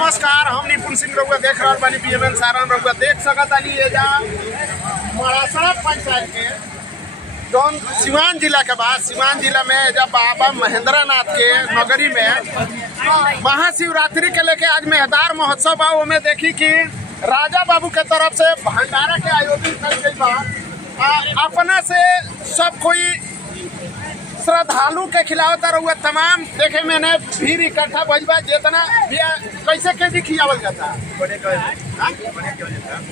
नमस्कार, हम निपुण सिंह रउआ देख रहा बानी बीएमएन सारण। रउआ देख सकत आनी एजा मरासरा पंचायत के जौन सिवान जिला के बाद सिवान जिला में एजा बाबा महेंद्र नाथ के नगरी में महाशिवरात्रि के लेके आज मेहदार महोत्सव बा। ओमे देखी कि राजा बाबू के तरफ से भंडारा के आयोजित कल गई बा। अपना से सब कोई श्रद्धालु के खिलावता रहुआ तमाम देखे मैंने भीड़ इकट्ठा भजबा जितना कैसे केजी खियावल जाता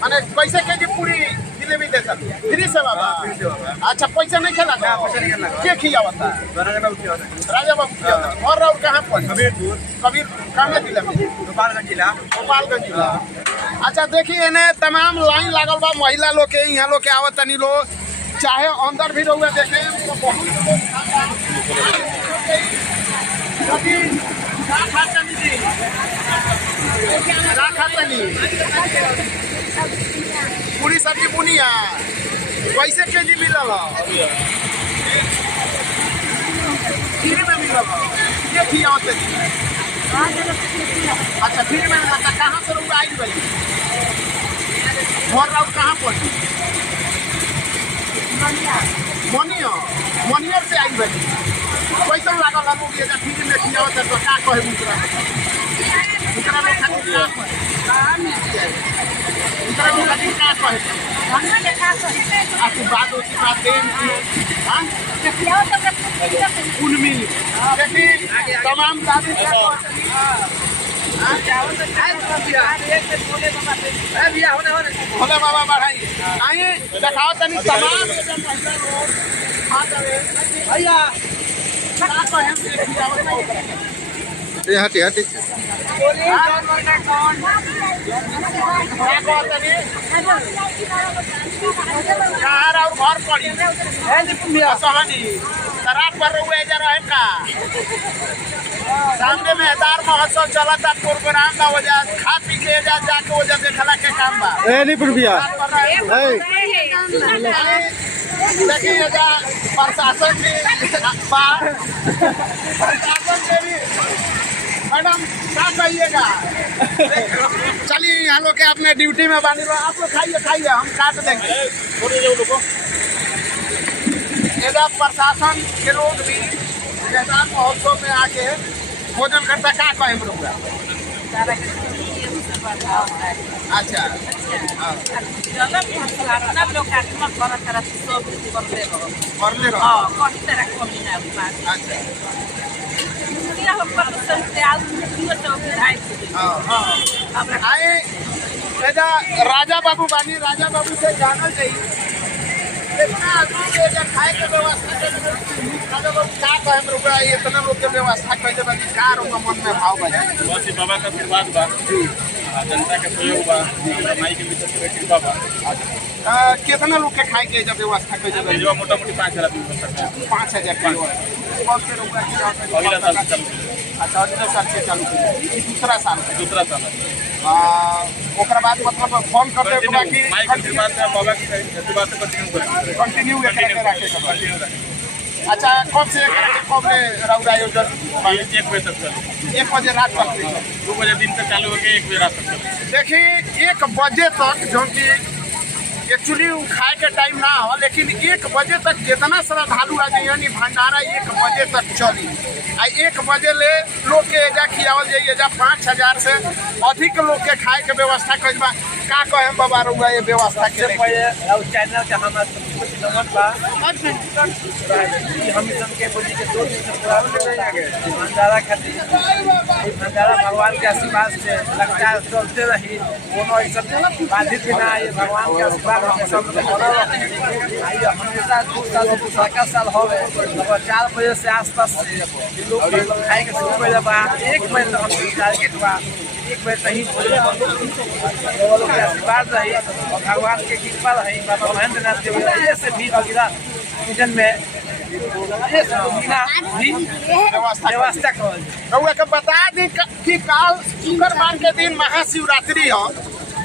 माने कैसे केजी पूरी जिलेबी देता फ्री से बाबा। अच्छा पैसा नहीं खेला के खियावता राजा बाबू खियावता। और कहाँ पर कबीर कहाँ जिला में गोपालगंज जिला। अच्छा देखिए इन्हें तमाम लाइन लागल बा महिला लोग के यहाँ लोग के आवत तनी लोग चाहे अंदर भी रहुआ देखे तो बहुत पूरी सब्जी बुनिया कैसे केजी मिलल फ्री में मिलल ये खियावत। अच्छा फ्री में मिलता कहाँ से रहुआ आई भाई घर राउत कहाँ पर मनियर से आई भाई कैसा लागल लोग ये फ्री में खियावत तो का कहे दूसरा लोग खातिर बात होती बात उनमिल देखी तमाम दादी भोले बाबा बढ़ाई आइए दिखाओ तनी तमाम हटी हटी घर पड़ी सहनी शराब पर रहे का सामने में मेहदार महोत्सव चलता प्रोग्राम का वजह खा पी के जाके वजह देखला के काम बा देखिए प्रशासन भी प्रशासन के भी मैडम क्या कहिएगा। चलिए यहाँ लोग के अपने ड्यूटी में बानी रहो आप लोग खाइए हम काट देंगे। इधर प्रशासन के लोग भी मेहदार महोत्सव में आके भोजन करता क्या कहे हम लोग। अच्छा राजा बाबू बानी राजा बाबू से जानल चाहिए खाए के व्यवस्था क्या कहे इतना लोग के व्यवस्था कैसे बनी का मन में भाव बजा बस बाबा का आशीर्वाद बा जनता के सहयोग बा माई के कृपा बा। कितना लोग के खाए के जब व्यवस्था कैसे बनी मोटा मोटी 5,000 अगला साल चालू। अच्छा अगले साल से चालू दूसरा साल ओकरा बाद मतलब फोन कर दे कि माई के आशीर्वाद से बाबा की आशीर्वाद से कंटिन्यू रखे। अच्छा कब से कब रउरा आयोजन 1 बजे तक चले 1 बजे रात तक 2 बजे दिन तक चालू होकर 1 बजे रात तक चले। देखिए 1 बजे तक जो कि एक्चुअली खाए के टाइम ना हो लेकिन 1 बजे तक जितना श्रद्धालु आ जाइए भंडारा 1 बजे तक चली। 1 बजे ले लोग के एजा खियावल जाइए एजा 5,000 से अधिक लोग के खाए के व्यवस्था कइल बा। का कहे बाबा रउआ ये व्यवस्था के चैनल के हम भंडारा खातिर भंडारा भगवान के आशीर्वाद से लगातार चलते रही कोनो ऐसा बाधित बिना ये भगवान के आशीर्वाद हमेशा हमेशा 2 साल हो गए 4 बजे से आसपास लोग खाए के शुरू कर 1 बजे तक हम टारगेट बा 1 बजे तक ही आशीर्वाद रही और भगवान के कृपा रही बाबा महेंद्र नाथ के वजह से भी अगला सीजन में व्यवस्था कर बता दी कि काल शुक्रवार के दिन महाशिवरात्रि हो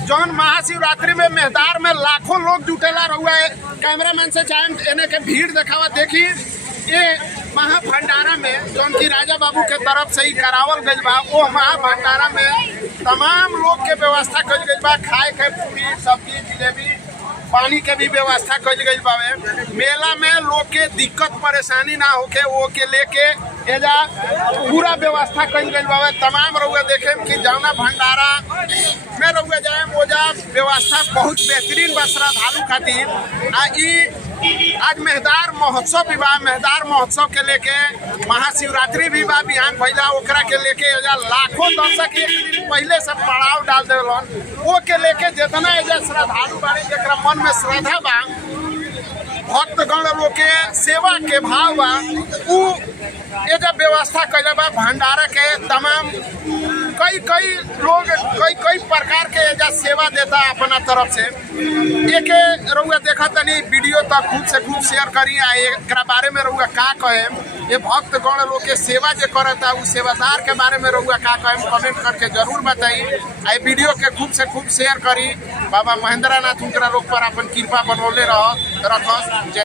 जौन महाशिवरात्रि में मेहदार में लाखों लोग जुटेला रहुआ कैमरामैन से चाहे एने के भीड़ देखावा देखी ये महाभंडारा में जौन की राजा बाबू के तरफ से ही करावल गइल बा, वो महाभंडारा में तमाम लोग के व्यवस्था कइल गइल बा, खाए के पूरी सब्जी जिलेबी पानी के भी व्यवस्था कइल गइल बावे। मेला में लोग के दिक्कत परेशानी ना होके वो के लेके एजा पूरा व्यवस्था कइल गइल बावे। तमाम रउआ देखे कि जौना भंडारा में रउआ जाए ओजा व्यवस्था बहुत बेहतरीन बा श्रद्धालु खातिर। आ ई आज मेहदार महोत्सव भी बा, मेहदार महोत्सव के लेके महाशिवरात्रि भी बा बिहान भइला, ओकरा के लेके एजा लाखों दर्शक एक दिन पहले से पड़ाव डाल देलन। वो के लेके जितना एजा श्रद्धालु बाड़ी जेकरा मन में श्रद्धा बा, भक्तगण लोग के सेवा के भाव बा, उ एजा व्यवस्था कइले बा। भंडारा के तमाम कई लोग कई प्रकार के एजा सेवा देता अपना तरफ से। एक रउआ देखा तनी वीडियो तक खूब से खूब शेयर करी, एकरा बारे में रउआ का कहे, ये भक्तगण लोग के सेवा जो करता उ सेवादार के बारे में रउआ का कहे कमेंट करके जरूर बताई। आ वीडियो के खूब से खूब शेयर करी। बाबा महेंद्र नाथ उनकरा लोग पर अपन कृपा बनौले रखस।